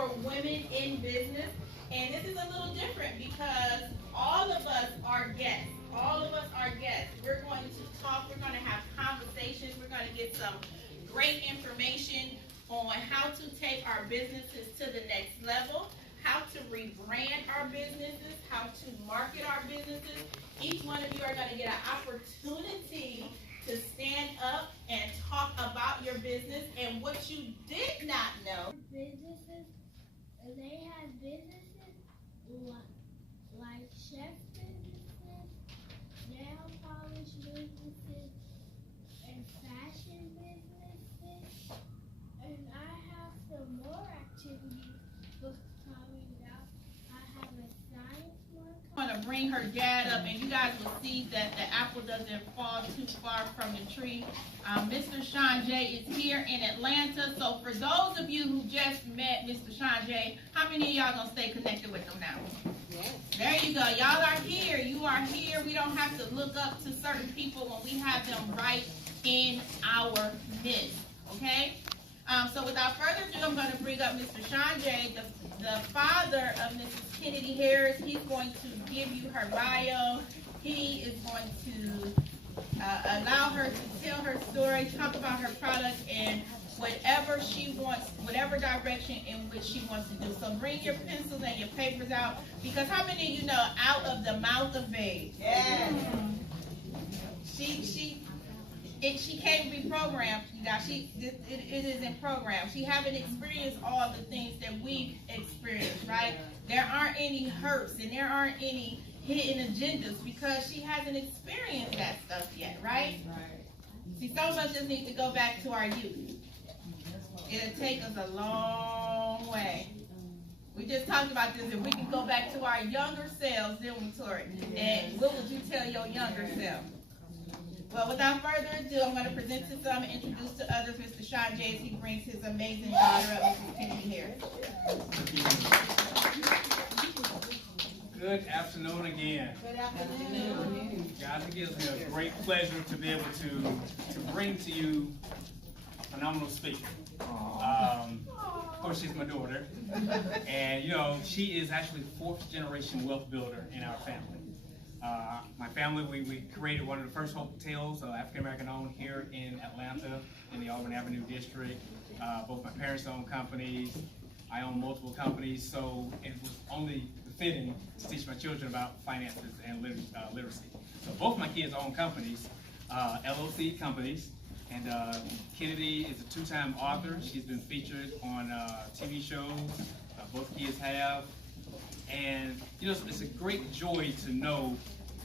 for women in business. And this is a little different because all of us are guests. All of us are guests. We're going to talk. We're going to have conversations. We're going to get some great information on how to take our businesses to the next level, how to rebrand our businesses, how to market our businesses. Each one of you are going to get an opportunity to stand up and talk about your business and what you did not know. Businesses, they have businesses like chef businesses, nail polish businesses, and fashion businesses. And I have some more activities books coming out. I have a science one. I'm going to bring her dad up, and you guys will see that the apple doesn't fall too far from the tree. Mr. Sean J. is here in Atlanta. So for those of you who just met Mr. Sean J., how many of y'all going to stay connected with him now? Yes. There you go. Y'all are here. You are here. We don't have to look up to certain people when we have them right in our midst. Okay? So without further ado, I'm going to bring up Mr. Sean J., the father of Mrs. Kennedy Harris. He's going to give you her bio. He is going to allow her to tell her story, talk about her product, and whatever she wants, whatever direction in which she wants to do. So bring your pencils and your papers out, because how many of you know out of the mouth of babes? Yes. She can't be programmed, you guys. It isn't programmed. She haven't experienced all the things that we've experienced, right? There aren't any hurts and there aren't any hidden agendas because she hasn't experienced that stuff yet, right? See, some of us just need to go back to our youth. It'll take us a long way. We just talked about this. If we can go back to our younger selves, then we tour it. And what would you tell your younger self? Well, without further ado, I'm going to present to some and introduce to others Mr. Sean J. as he brings his amazing daughter up, Mrs. Kennedy Harris. Good afternoon again. Good afternoon. Guys, it gives me a great pleasure to be able to bring to you a phenomenal speaker. Of course, she's my daughter. And, you know, she is actually fourth generation wealth builder in our family. My family, we created one of the first hotels, African-American owned, here in Atlanta, in the Auburn Avenue district. Both my parents own companies. I own multiple companies, so it was only fitting to teach my children about finances and literacy. So both my kids own companies, LLC companies, and Kennedy is a two-time author. She's been featured on TV shows, both kids have. And, you know, it's a great joy to know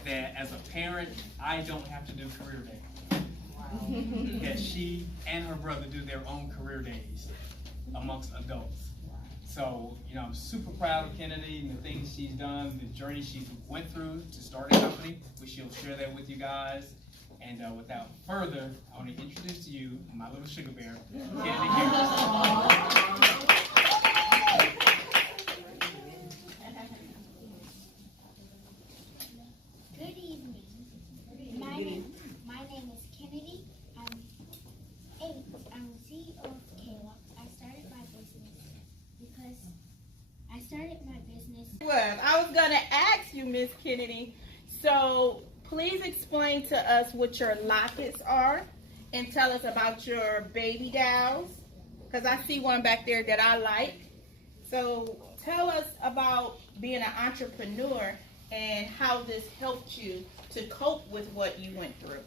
that as a parent, I don't have to do career day. Wow. That she and her brother do their own career days amongst adults. So, you know, I'm super proud of Kennedy and the things she's done, the journey she went through to start a company. She'll share that with you guys. And without further, I want to introduce to you my little sugar bear, Kennedy Harris. My name is Kennedy. I'm 8. I'm the CEO of Keynote. I started my business. Well, I was going to ask you, Miss Kennedy, so please explain to us what your lockets are and tell us about your baby dolls, because I see one back there that I like. So tell us about being an entrepreneur and how this helped you to cope with what you went through.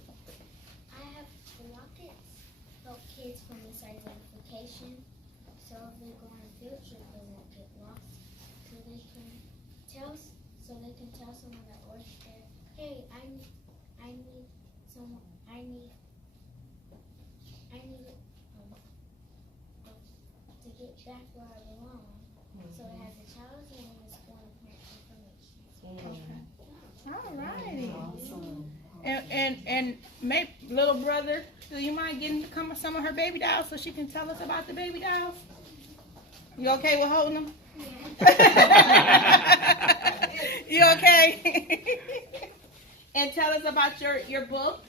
I have lockets help kids from this identification, so if they go on a field trip, they won't get lost. So they can tell someone that works there, hey, I need to get back where I belong. So it has a child's name and school and parent information. All righty. And little brother, do you mind getting some of her baby dolls so she can tell us about the baby dolls? You okay with holding them? Yeah. You okay? And tell us about your book.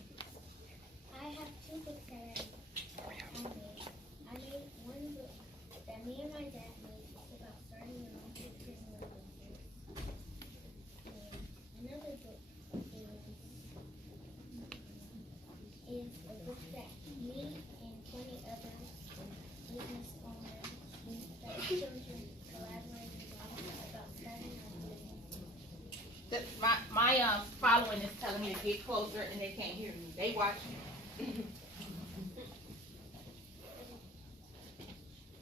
I have 2 books that I made. I made one book that me and my dad made about children collaborated about starting our business. My following is telling me to get closer and they can't hear me. They watching.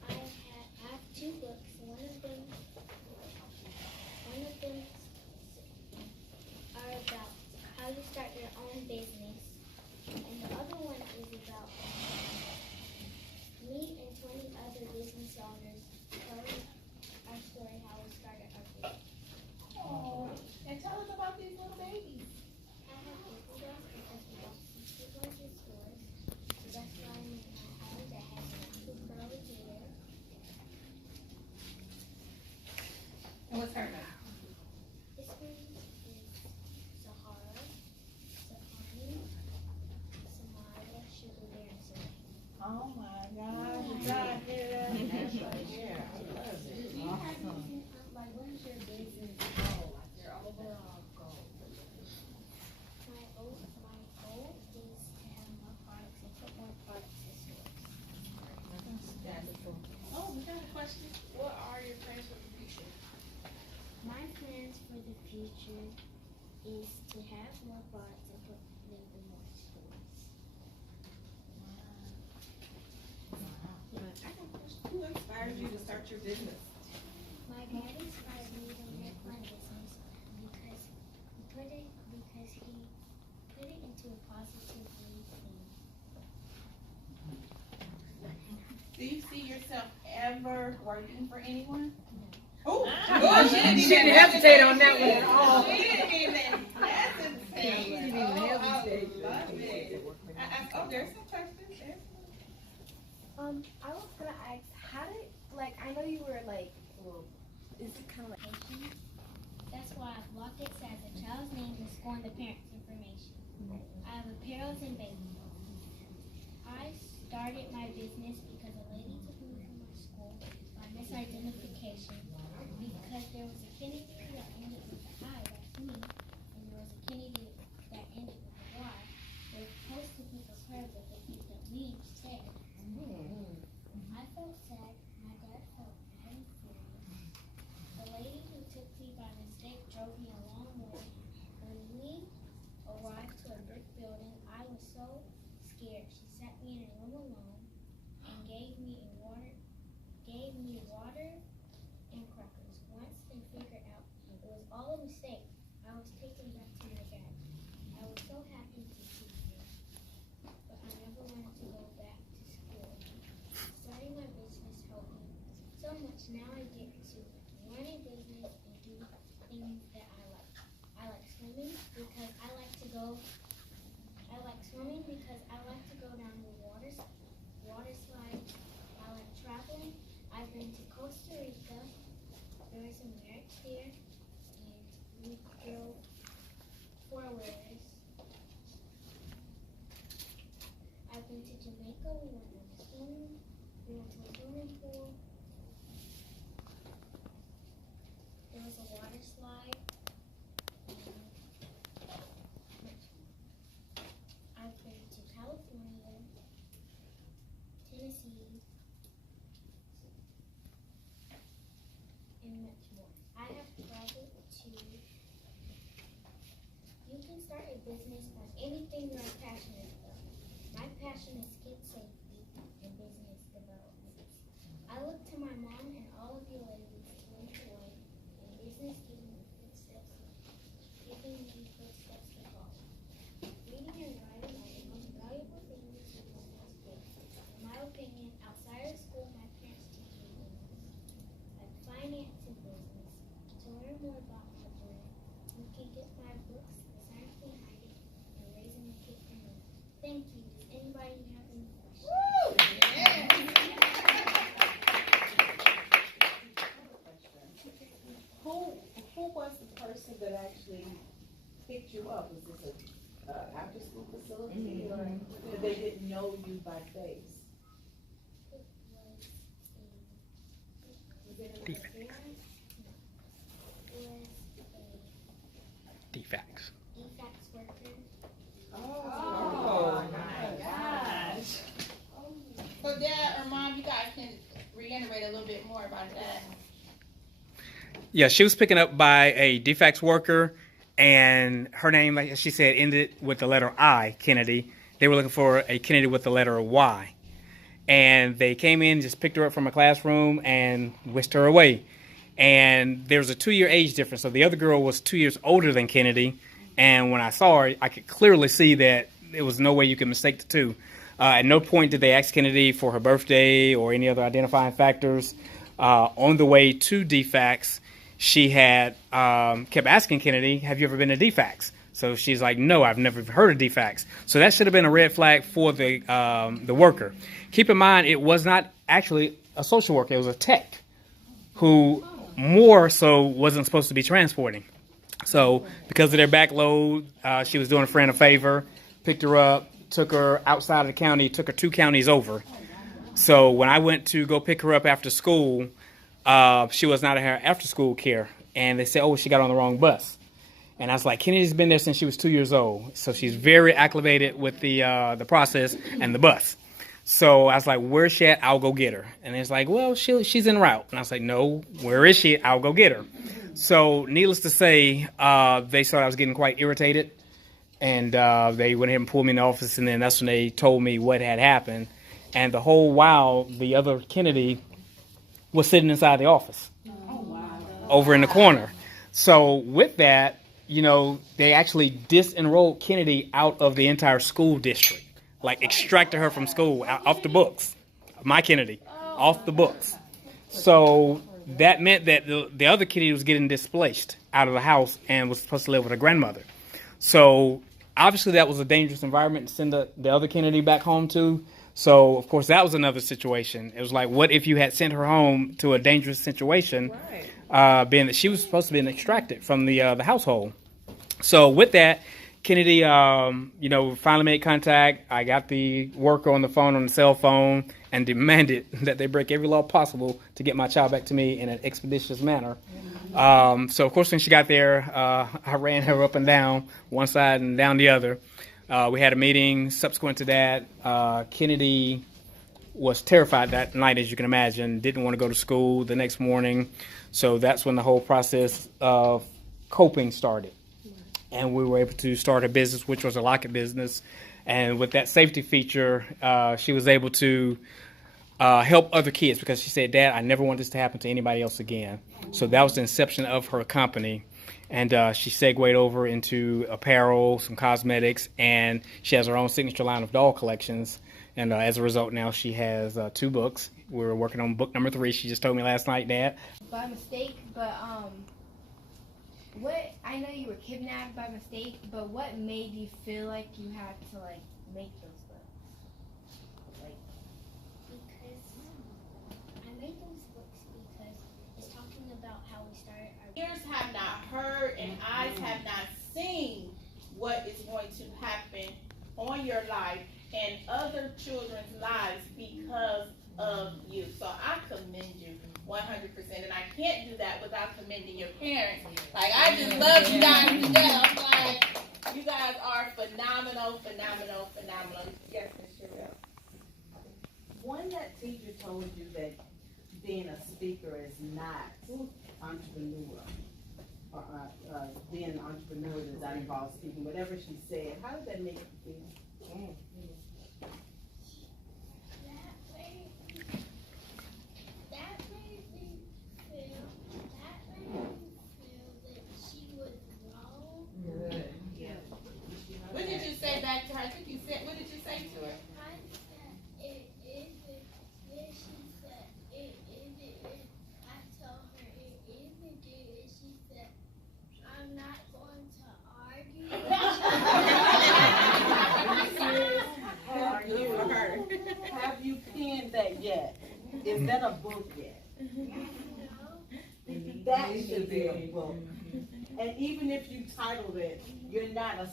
I have 2 books. One of them are about how you start your own business, and the other one is about me and 20 other business owners telling our story how we started our business. Oh, and tell us about these little babies. I have Google Docs because we don't see supermarket stores, so that's why I'm in my home that has two curly hair. And what's her name? This one is Sahara, Safani, Samara, Sugar Bear, and Sophie. Oh my God, you got it. Yeah, I love it. Do you have anything, like, what is your business goal, like your overall goal? My goal is to have more products and put more products in stores. Oh, we got a question. What are your plans for the future? My plans for the future is to have more products and put them in more stores. Who inspired you to start your business? My dad inspired me to make my business because he put it into a positive thing. Do you see yourself ever working for anyone? Oh, She didn't hesitate on that one at all. She didn't even hesitate. She didn't even hesitate. Oh, there's some questions there. I was gonna ask, how did, like, I know you were like, well, is it kind of like, That's why I blocked it as a child's name and scoring the parents' information. I have apparels and baby. I started my business because a lady took me from my school by misidentification because there was a Kennedy that ended with an I, that's me, and there was a Kennedy that ended with a Y. They were supposed to be prepared, but they picked up me instead. I felt sad, my dad felt mad and furious. The lady who took me by mistake drove me a long way. When we arrived to a brick building, I was so scared. She sat me in a room alone and gave me water and crackers. Once they figured out it was all a mistake, I was taken back to my dad. I was so happy to see him, but I never wanted to go back to school. Starting my business helped me so much. Now I get to run a business and do things that I like. I like swimming because I like to go down the water slides. I like traveling. I've been to Costa Rica. There were some marriage there, and we drove 4-wheelers. I've been to Jamaica. We went to a swimming pool. There was a water slide. I've been to California, Tennessee, and much more. I have traveled to. You can start a business on anything you're passionate about. My passion is kid safety and business development. I look to my mom and all of you ladies to lead the way in business, giving me footsteps to follow. Reading and writing are the most valuable things you can do. In my opinion, outside of school, my parents teach me things like finance and business. To learn more about my brand, you can get my books, The Science Behind It, and Raising a Kid from Me. Thank you. Does anybody have any questions? Who was the person that actually picked you up? Was this a after school facility or that they didn't know you by face? It was a Defects. defects worker. Oh, my gosh. So Dad or Mom, you guys can reiterate a little bit more about that. Yeah, she was picking up by a defects worker, and her name, like she said, ended with the letter I, Kennedy. They were looking for a Kennedy with the letter Y. And they came in, just picked her up from a classroom and whisked her away. And there was a 2-year age difference. So the other girl was 2 years older than Kennedy. And when I saw her, I could clearly see that there was no way you could mistake the two. At no point did they ask Kennedy for her birthday or any other identifying factors. On the way to DFAX, she had kept asking Kennedy, have you ever been to DFAX? So she's like, no, I've never heard of DFAX. So that should have been a red flag for the worker. Keep in mind, it was not actually a social worker. It was a tech who more so wasn't supposed to be transporting. So because of their backload, she was doing a friend a favor, picked her up, took her outside of the county, took her 2 counties over. So when I went to go pick her up after school, she was not at her after-school care. And they said, oh, she got on the wrong bus. And I was like, Kennedy's been there since she was 2 years old. So she's very acclimated with the process and the bus. So I was like, where's she at? I'll go get her. And it's like, well, she's en route. And I was like, no, where is she? I'll go get her. So needless to say, they saw I was getting quite irritated. And they went ahead and pulled me in the office. And then that's when they told me what had happened. And the whole while, the other Kennedy was sitting inside the office. Over in the corner. So with that, you know, they actually disenrolled Kennedy out of the entire school district. Like extracted her from school, off the books. My Kennedy, off the books. So that meant that the other Kennedy was getting displaced out of the house and was supposed to live with her grandmother. So obviously that was a dangerous environment to send the other Kennedy back home to. So, of course, that was another situation. It was like, what if you had sent her home to a dangerous situation, being that she was supposed to be extracted from the household. So with that, Kennedy, finally made contact. I got the worker on the phone, on the cell phone, and demanded that they break every law possible to get my child back to me in an expeditious manner. So, of course, when she got there, I ran her up and down, one side and down the other. We had a meeting. Subsequent to that, Kennedy was terrified that night, as you can imagine, didn't want to go to school the next morning. So that's when the whole process of coping started. And we were able to start a business, which was a locket business. And with that safety feature, she was able to help other kids because she said, Dad, I never want this to happen to anybody else again. So that was the inception of her company. And she segued over into apparel, some cosmetics, and she has her own signature line of doll collections. And as a result, now she has 2 books. We're working on book number 3. She just told me last night, Dad. By mistake, but I know you were kidnapped by mistake, but what made you feel like you had to make those books? Because I made those books because it's talking about how we started our Ears have not heard and eyes have not seen what is going to happen on your life and other children's lives because of you. So I commend you 100%, and I can't do that without commending your parents. Like, I just love you guys to death. Like, you guys are phenomenal. Yes, Ms. Sherelle. When that teacher told you that being a speaker is not entrepreneur, or being an entrepreneur does not involve speaking, whatever she said, how did that make you feel? That made me feel that she was wrong. Good. Yeah. What did you say back to her? I think you said, what did you say to her? I said it isn't. Then she said it isn't. I told her it isn't good. And she said, I'm not going to argue. Have you penned that yet? Is that a book yet? That should be a book. And even if you titled it, you're not an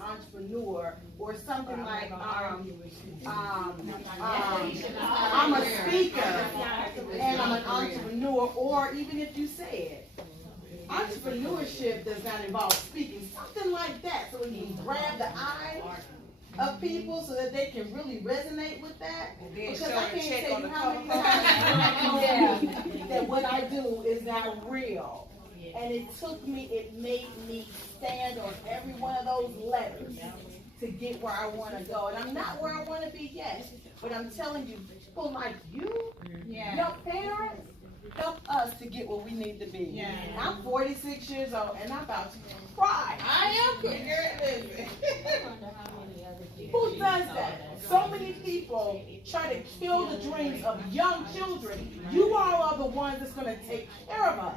entrepreneur or something like I'm a speaker and I'm an entrepreneur, or even if you said entrepreneurship does not involve speaking, something like that. So when you grab the eye, of people so that they can really resonate with that. And then Because show I a can't check tell on you the how many cover. times that what I do is not real. And it made me stand on every one of those letters to get where I want to go. And I'm not where I want to be yet. But I'm telling you, people like you, your parents, help us to get where we need to be. Yeah. I'm 46 years old and I'm about to cry. I am quick, girl, listen. Who does that? So many people try to kill the dreams of young children. You all are the ones that's going to take care of us.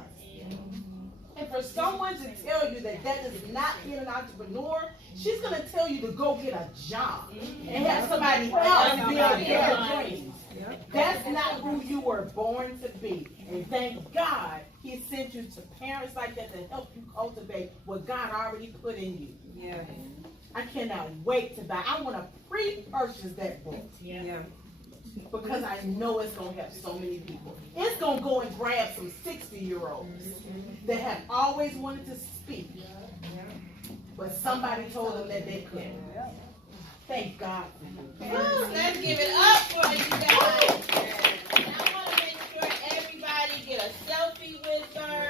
And for someone to tell you that that is not being an entrepreneur, she's going to tell you to go get a job and have somebody else build their dreams. That's not who you were born to be. And thank God He sent you to parents like that to help you cultivate what God already put in you. Yeah. I cannot wait to buy. I want to pre-purchase that book. Yeah. Because I know it's going to help so many people. It's going to go and grab some 60-year-olds that have always wanted to speak, but somebody told them that they couldn't. Thank God for you. Let's give it up for you guys. And I want to make sure everybody get a selfie with her.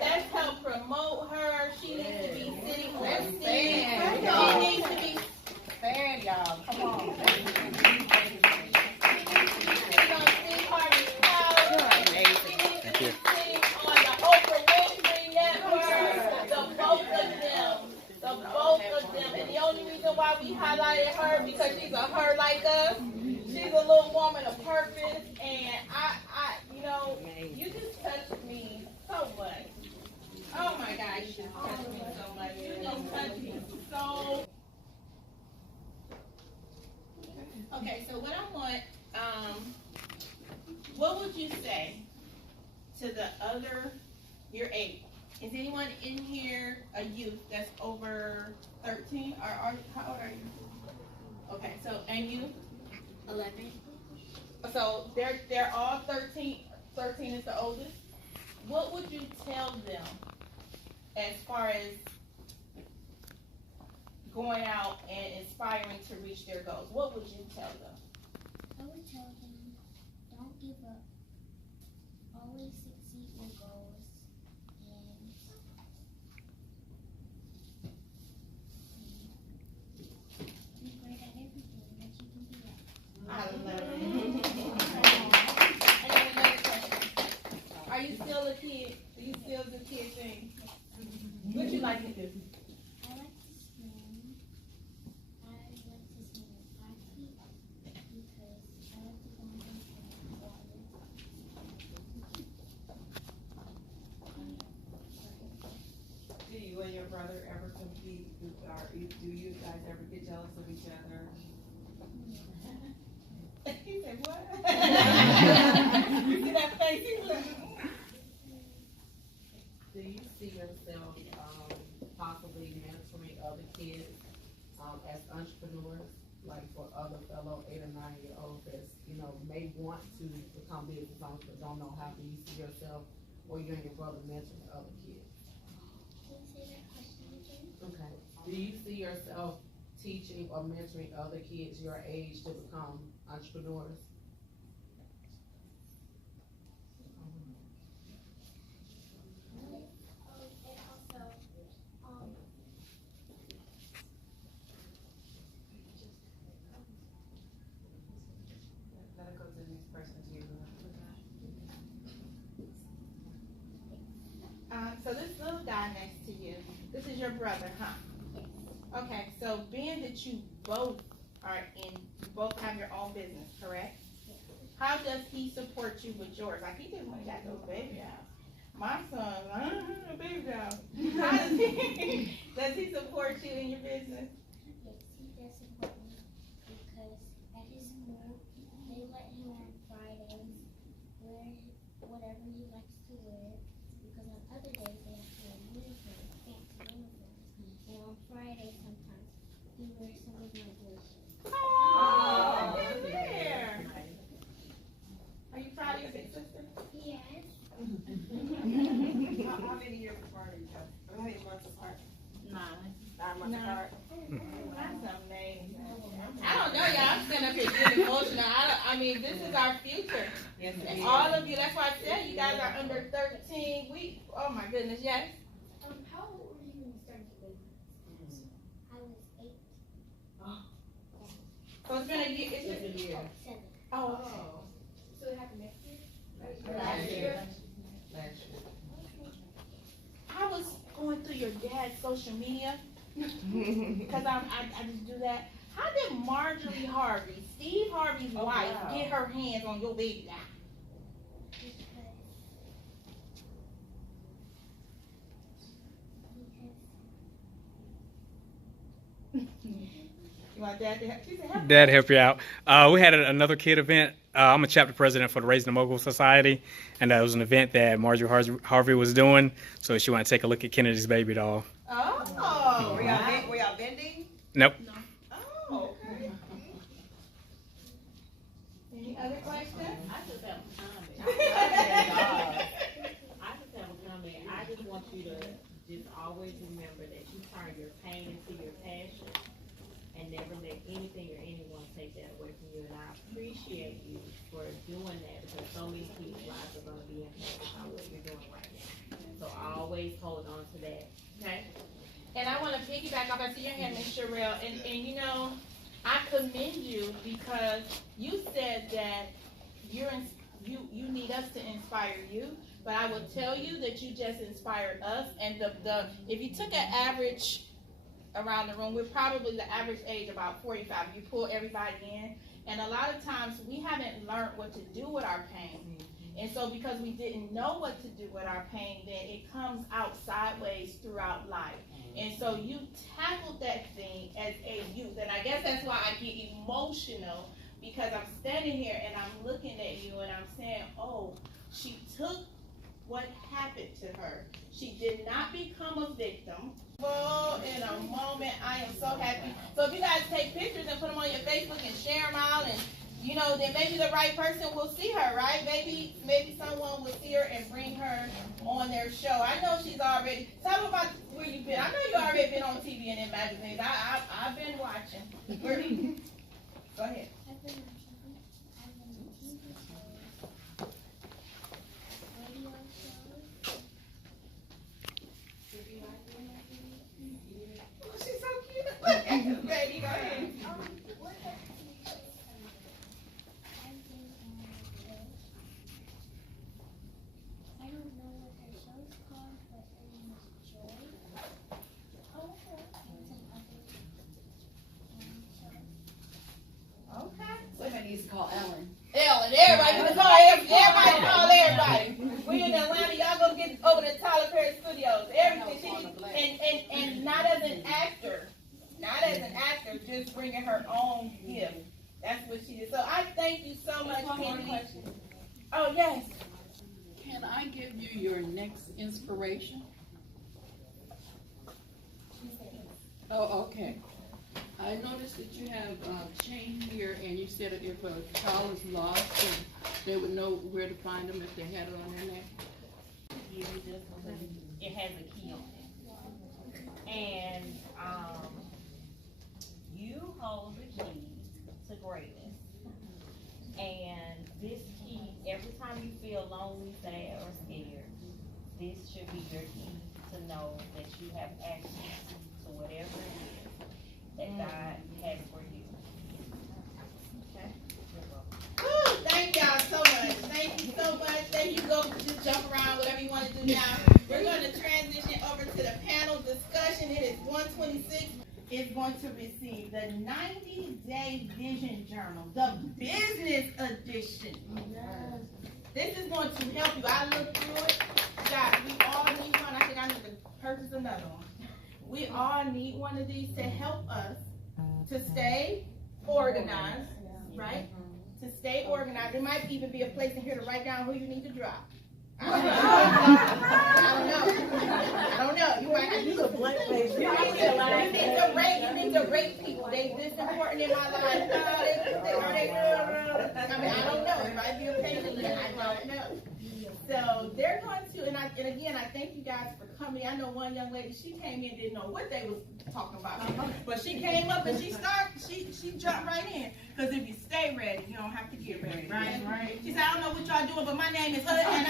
Let's help promote her. She needs to be sitting on a seat. She needs to be Fan, y'all. Come on. Why we highlighted her because she's a her like us. She's a little woman of purpose, and I, you just touched me so much. Oh my gosh, you just touched me so much. You just touched me so. Okay, so what I want, what would you say to the other, you're 8. Is anyone in here a youth that's over 13? Or how old are you? Okay, so, and you? 11. So they're all 13. 13 is the oldest. What would you tell them as far as going out and inspiring to reach their goals? What would you tell them? I would tell them, don't give up. Always succeed your goals. And be great at everything that you can be at. I love it. And then another question. Are you still a kid? Do you still do kid things? What you like to do? I like to swim. I like to swim with 5 feet because I like to go in the water. Do you and your brother ever compete, or do you guys ever get jealous of each other? He said, what? You see that face? He was like, Do you see yourself possibly mentoring other kids as entrepreneurs, like for other fellow 8 or 9-year-olds that may want to become business owners but don't know how? Do you see yourself or you and your brother mentoring other kids? Can you say that question again? Okay. Do you see yourself teaching or mentoring other kids your age to become entrepreneurs? That'll go to the next person to you. So this little guy next to you, this is your brother, huh? Okay, so being that you both have your own business, correct? How does he support you with yours? Like he didn't want to get those baby out. My son, a baby out. How does he support you in your business? Yes, he does support me because at his school, they let him on Fridays wear whatever he likes to wear because on other days they have to wear uniforms, fancy uniforms. And on Friday sometimes he wears some of my bullshit. Oh, look there. Are you proud of your big sister? Yes. How many years apart are you guys? How many months apart? 9. 9 months apart. That's amazing. I mean, this is our future. Yes, it And is. all of you, that's why I said you guys are under 13 weeks. Oh my goodness, yes. How old were you when you started the baby? I was 8. So it's been a year. It's It's been, a year. 7. oh, So it happened next year? Last year. Last year. I was going through your dad's social media because I just do that. How did Marjorie Harvey, Steve Harvey's Oh, wife, wow. get her hands on your baby now? You want dad to help? She said, help. Dad, help you out. We had another kid event. I'm a chapter president for the Raising the Mogul Society, and it was an event that Marjorie Harvey was doing. So she wanted to take a look at Kennedy's baby doll. Oh. Were y'all vending? Nope. Oh, okay. Any other questions? I just have a comment. I just have a comment. I just want you to just always remember that you turn your pain into your passion and never let anything or anyone take that away from you. And I appreciate you for doing that because so many people's lives are going to be impacted by what you're doing right now. So always hold on to that. Okay. And I want to piggyback off. I see your hand, Ms. Sherelle. And you know, I commend you because you said that you need us to inspire you. But I will tell you that you just inspired us. And if you took an average around the room, we're probably the average age about 45. You pull everybody in. And a lot of times we haven't learned what to do with our pain. And so because we didn't know what to do with our pain, then it comes out sideways throughout life. And so you tackled that thing as a youth. And I guess that's why I get emotional, because I'm standing here and I'm looking at you and I'm saying, oh, she took what happened to her. She did not become a victim. Well, in a moment, I am so happy. So if you guys take pictures and put them on your Facebook and share them out, and you know, then maybe the right person will see her, right? Maybe someone will see her and bring her on their show. I know she's already. Tell them about where you've been. I know you already been on TV and in magazines. I've been watching. Go ahead. I've been on TV. I've been on TV shows, radio shows. Oh, she's so cute. Look at you, baby. Go ahead. What type of TV shows have you been on? I've been on I don't know what her show's called, but her name is Joy. Oh, okay. And some other shows. Okay. Women needs to call Ellen. Ellen, everybody call everybody. We in Atlanta, y'all go get over to Tyler Perry Studios. Everything. And not as an actor, just bringing her own gift. That's what she did. So I thank you so much, Kennedy. Oh, yes. Can I give you your next inspiration? Oh, okay. I noticed that you have chain here, and you said that if a child is lost, then they would know where to find them if they had it on their neck. It has a key on it. And you hold the key to greatness. And this key, every time you feel lonely, sad, or scared, this should be your key to know that you have access to whatever it is that God has for you. Okay? Woo, thank y'all so much. Thank you so much. There you go. Just jump around, whatever you want to do now. We're going to transition over to the panel discussion. It is 126. Is going to receive the 90-day vision journal, the business edition. This is going to help you. I looked through it. Guys, we all need one. I think I need to purchase another one. We all need one of these to help us to stay organized, right? To stay organized. There might even be a place in here to write down who you need to drop. I don't know. You might use a blank page. You need to rate people. They this important in my life. I mean, I don't know. It might be a page in there. I don't know. So they're going to, and again, I thank you guys for coming. I know one young lady, she came in, didn't know what they was talking about, but she came up and she jumped right in. Because if you stay ready, you don't have to get ready, right? Right. She said, I don't know what y'all doing, but my name is Hood, and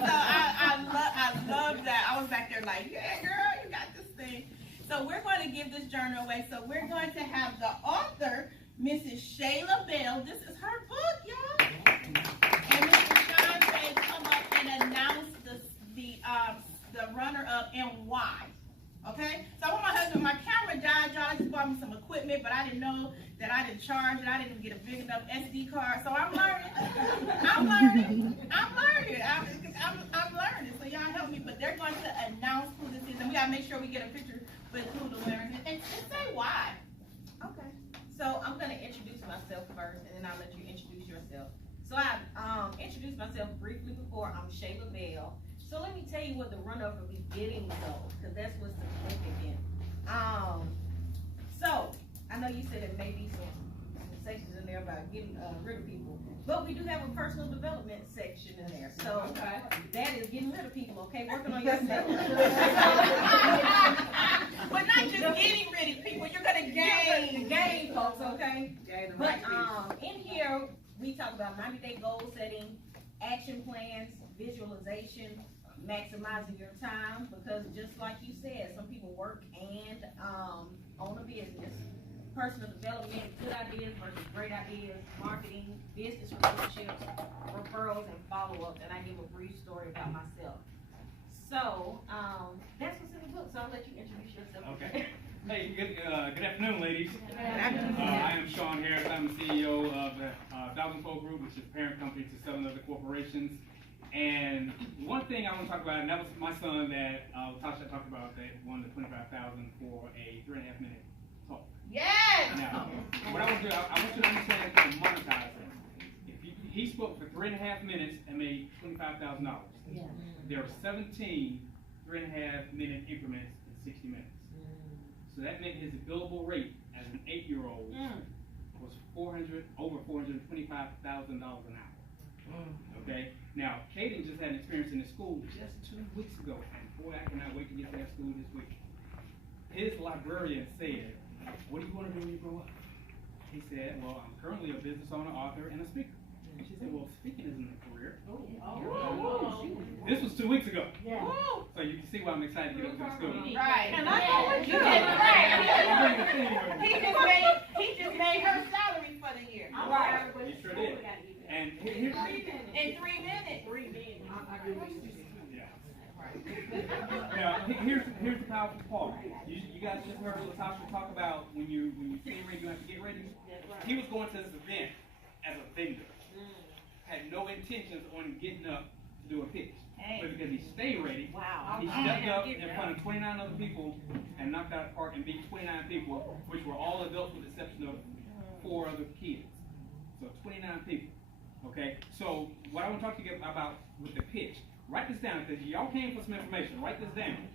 so I love that. I was back there like, yeah, girl, you got this thing. So we're going to give this journal away. So we're going to have the author, Mrs. Shayla Bell. This is her book, y'all. And Mr. Sean Ray come up and announce the runner-up and why. Okay? So I want my husband, my camera died, y'all. I just bought me some equipment, but I didn't know that I didn't charge it. I didn't even get a big enough SD card. So I'm learning. I'm learning. So y'all help me. But they're going to announce who this is. And we got to make sure we get a picture with who the winner is. And say why. Okay. So I'm going to introduce myself first, and then I'll let you introduce yourself. So I introduced myself briefly before. I'm Shayla Bell. So let me tell you what the runner-up will be getting though, because that's what's significant. So I know you said there may be some sections in there about getting rid of people, but we do have a personal development section in there. So that is getting rid of people, okay? Working on yourself. But not just getting rid of people, you're gonna gain folks, okay? But in here we talk about 90-day goal setting, action plans, visualization, maximizing your time, because just like you said, some people work and own a business, personal development, good ideas versus great ideas, marketing, business relationships, referrals, and follow-ups, and I give a brief story about myself. So that's what's in the book, so I'll let you introduce yourself. Okay. Hey, good afternoon, ladies. I am Sean Harris. I'm the CEO of the Falconco Group, which is a parent company to 7 other corporations. And one thing I want to talk about, and that was my son that Tasha talked about, that won the $25,000 for a 3.5-minute talk. Yes! Now, what I want to do, I want you to understand how to monetize it. He spoke for 3.5 minutes and made $25,000. Yeah. There are 17 3.5-minute increments in 60 minutes. So that meant his billable rate as an 8-year-old was over $425,000 an hour. Okay? Now, Caden just had an experience in the school just 2 weeks ago, and boy, I cannot wait to get to that school this week. His librarian said, what do you want to do when you grow up? He said, well, I'm currently a business owner, author, and a speaker. And she said, well, speaking isn't a career. This was 2 weeks ago. Yeah. So you can see why I'm excited to get up to the school. Right. And I know what you did. He just made her salary for the year. Right. He sure did. And here's in 3 minutes. Now, here's the powerful part. You guys just heard Latasha talk about when you stay ready, you have to get ready. He was going to this event as a vendor. Had no intentions on getting up to do a pitch. But because he stayed ready, he stepped up in front of 29 other people and knocked out the park and beat 29 people, which were all adults with the exception of 4 other kids. So 29 people. Okay? So what I want to talk to you about with the pitch, write this down because y'all came for some information. Write this down.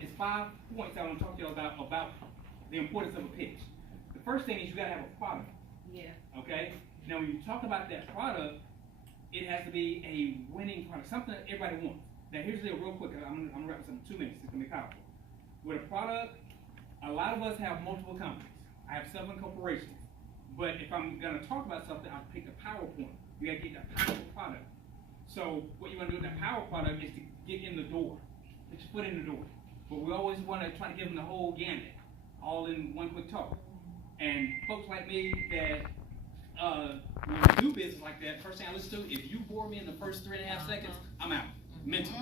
It's 5 points I want to talk to you about the importance of a pitch. The first thing is you got to have a product. Yeah. Okay? Now when you talk about that product, it has to be a winning product, something that everybody wants. Now here's the deal real quick, I'm gonna wrap this up in 2 minutes, it's gonna be powerful. With a product, a lot of us have multiple companies. I have 7 corporations. But if I'm gonna talk about something, I'll pick the PowerPoint. You gotta get that powerful product. So what you wanna do with that power product is to get in the door. Put your foot in the door. But we always wanna try to give them the whole gamut, all in one quick talk. And folks like me that when you do business like that, first thing I listen to, if you bore me in the first 3.5 seconds, I'm out. Mentally.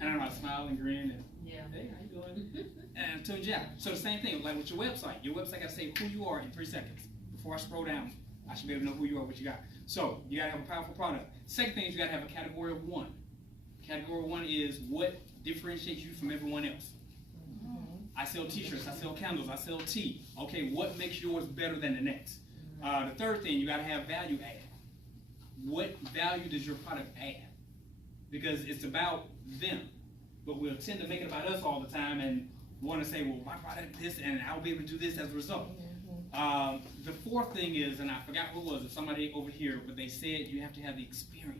And I know how to smile and grin and hey, how you doing? And to yeah. So the same thing, like with your website. Your website gotta say who you are in 3 seconds. Before I scroll down, I should be able to know who you are, what you got. So you gotta have a powerful product. Second thing is you gotta have a category of 1. Category 1 is what differentiates you from everyone else. I sell t-shirts, I sell candles, I sell tea. Okay, what makes yours better than the next? The third thing, you got to have value add. What value does your product add? Because it's about them. But we'll tend to make it about us all the time and want to say, well, my product is this and I'll be able to do this as a result. The fourth thing is, and I forgot who it was, somebody over here, but they said you have to have the experience.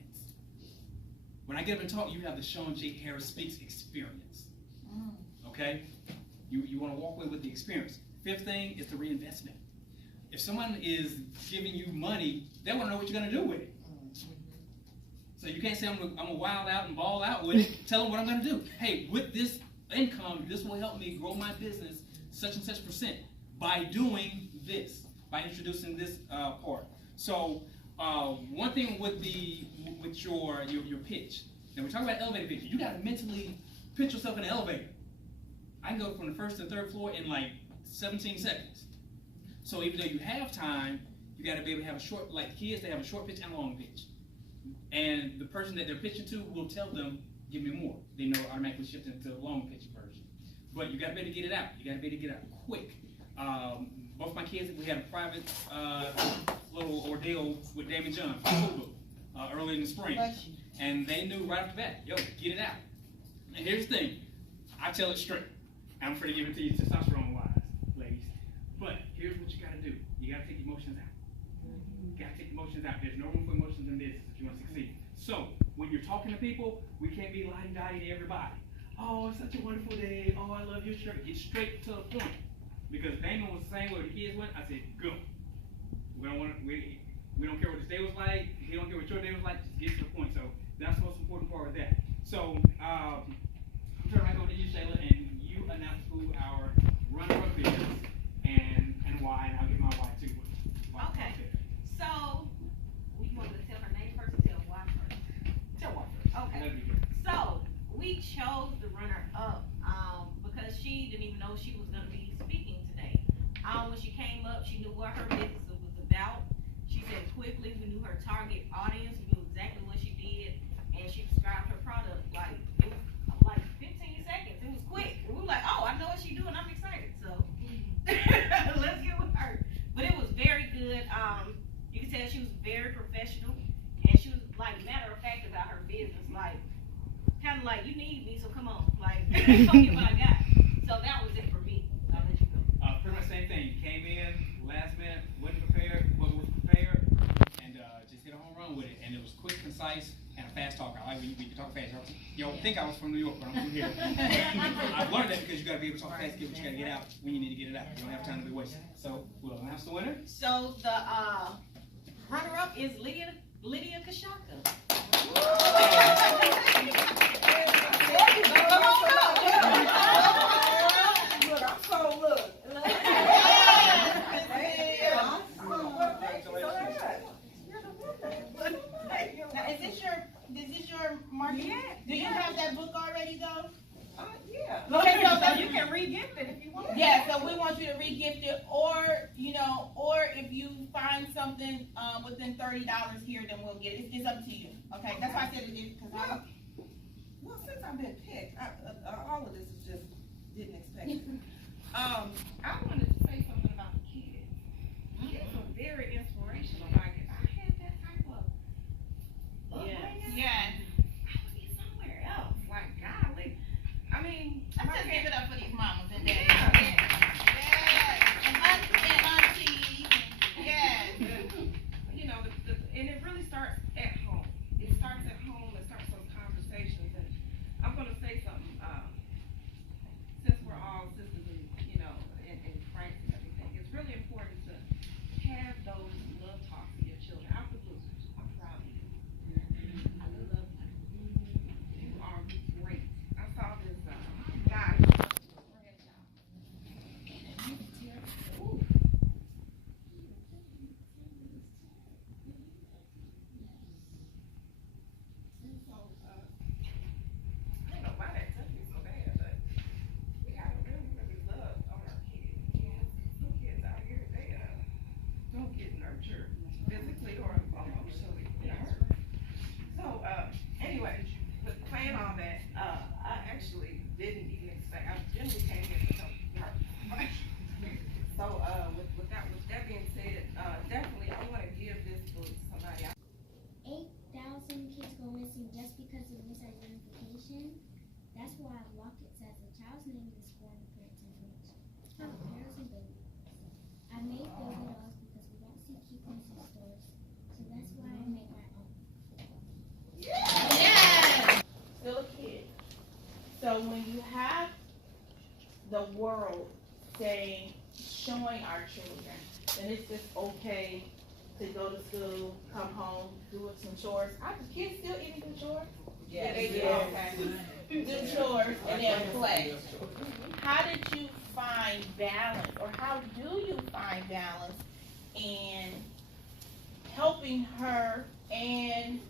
When I get up and talk, you have the Sean J. Harris Speaks experience. Okay? You want to walk away with the experience. Fifth thing is the reinvestment. If someone is giving you money, they want to know what you're going to do with it. So you can't say, I'm going to wild out and ball out with it. Tell them what I'm going to do. Hey, with this income, this will help me grow my business such and such percent by doing this, by introducing this part. So one thing with your pitch, and we're talking about elevator pitch, you got to mentally pitch yourself in an elevator. I can go from the first to the third floor in like 17 seconds. So even though you have time, you got to be able to have a short, like kids, they have a short pitch and a long pitch. And the person that they're pitching to will tell them, give me more. They know automatically shift into the long pitch version. But you got to be able to get it out. You got to be able to get it out quick. Both my kids, we had a private little ordeal with Damon John early in the spring. And they knew right off the bat, yo, get it out. And here's the thing, I tell it straight. I'm free to give it to you testosterone-wise, ladies. But here's what you got to do. You got to take emotions out. You got to take emotions out. There's no room for emotions in business if you want to succeed. So when you're talking to people, we can't be lighty-dotty to everybody. Oh, it's such a wonderful day. Oh, I love your shirt. Get straight to the point. Because Damon was the same way the kids went. I said, go. We don't care what his day was like. He don't care what your day was like. Just get to the point. So that's the most important part of that. So I'm turning back over to you, Shayla, and you announce who our runner-up is and why, and I'll give my why too. Okay. So, we want to tell her name first or tell why first? Tell why first. Okay. That'd be good. So, we chose the runner-up because she didn't even know she was going to be speaking today. When she came up, she knew what her business was about. She said quickly, we knew her target audience, we knew exactly what she did, and she described her product like, it was like 15 seconds. It was quick. And we were like, oh, I know what she's doing, I'm excited. So, let's get with her. But it was very good. You can tell she was very professional, and she was like matter of fact about her business, like kind of like, you need me, so come on, like come get what I got. So that was it for me. I'll let you go. Pretty much same thing. You came in last minute, wasn't prepared, was prepared, and just hit a home run with it. And it was quick, concise, and a fast talker. I like when you talk fast. You don't think I was from New York, but I'm from here. I've learned that because you got to be able to talk fast, get what you got to get out when you need to get it out. You don't have time to be wasted. So we'll announce the winner. So the runner-up is Lydia Kashaka. Is this your marketing? Yeah. Do you have that book already though? Yeah. Okay, so you can re-gift it if you want. Yeah, so we want you to re-gift it, or if you find something within $30 here, then we'll get it. It's up to you. Okay, that's why I said it is because Well, since I've been picked, all of this is just didn't expect it. I wanted to say something about the kids. Kids are very inspirational. Like if I had that type of upbringing, yeah. I would be somewhere else. Like golly, I mean, Let's just give it up for these mamas and daddies. Yeah. And aunties. Yes. You know, and it really starts at home. It starts at home. It starts those conversations. And I'm going to say something. Since we're all sisters in, in Christ and everything, it's really important to have those love talks with your children. After losers, I'm proud of you. I love you. You are great. I saw this guy. Ooh. I don't know why that took me so bad, but we gotta really love on our kids. Some kids out here, they don't get nurtured physically or emotionally. So anyway, but playing all that, I actually didn't even expect. I generally came here to help her. So with that being said, definitely I want to give this book to somebody. 8,000 kids go missing just because of So when you have the world saying, showing our children, then it's just okay to go to school, come home, do some chores. Are the kids still even do chores? Yes. They do, okay. Do chores and then play. How did you find balance, or how do you find balance in helping her and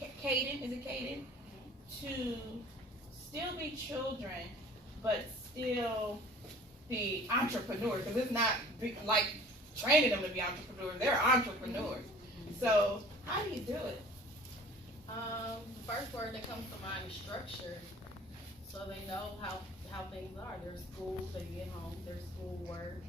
Caden, is it Caden, to still be children, but still be entrepreneurs? Because it's not like training them to be entrepreneurs. They're entrepreneurs. So how do you do it? The first word that comes to mind is structure. So they know how things are. Their school, they get home, their schoolwork.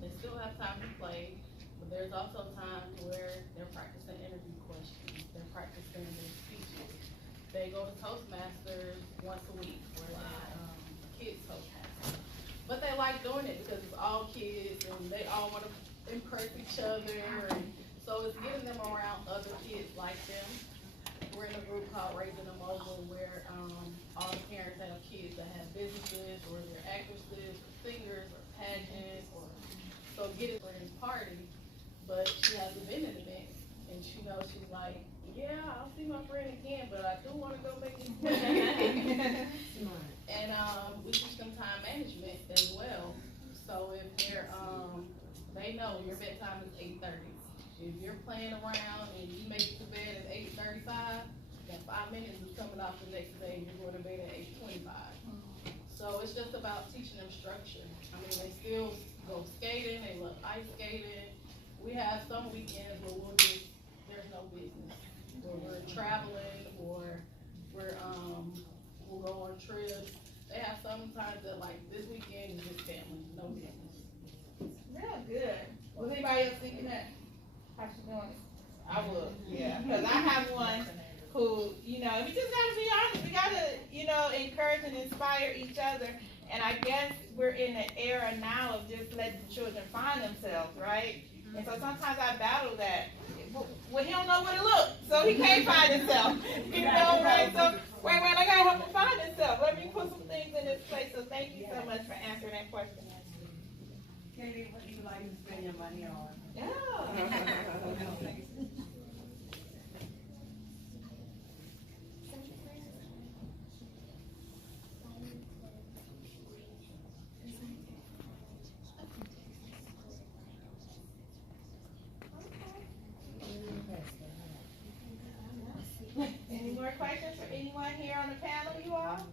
They still have time to play, but there's also time where they're practicing interview questions. They're practicing their speeches. They go to Toastmasters once a week, where kids Toastmasters. But they like doing it because it's all kids and they all want to impress each other. And so it's getting them around other kids like them. We're in a group called Raising Them Over, where all the parents have kids that have businesses, or they're actresses, or singers, or pageants, or so getting her in party. But she hasn't been in events, and she knows, she's like, yeah, I'll see my friend again, but I do want to go make this money. And we teach them time management as well. So if they're they know your bedtime is 8:30. If you're playing around and you make it to bed at 8:35, then 5 minutes is coming off the next day and you're going to bed at 8:25. So it's just about teaching them structure. I mean, they still go skating, they love ice skating. We have some weekends where there's no business. Where we're traveling, or we'll go on trips. They have some times that, like, this weekend is just family, no business. Real good. Was anybody else thinking that? How she doing it? I would, yeah. Because I have one who, you know, we just gotta be honest. We gotta, encourage and inspire each other. And I guess we're in an era now of just letting the children find themselves, right? And so sometimes I battle that. Well, he don't know where to look, so he can't find himself. Right? So, wait, I gotta help him find himself. Let me put some things in this place. So thank you so much for answering that question. Kennedy, what do you like to spend your money on? Yeah. Any more questions for anyone here on the panel, you all?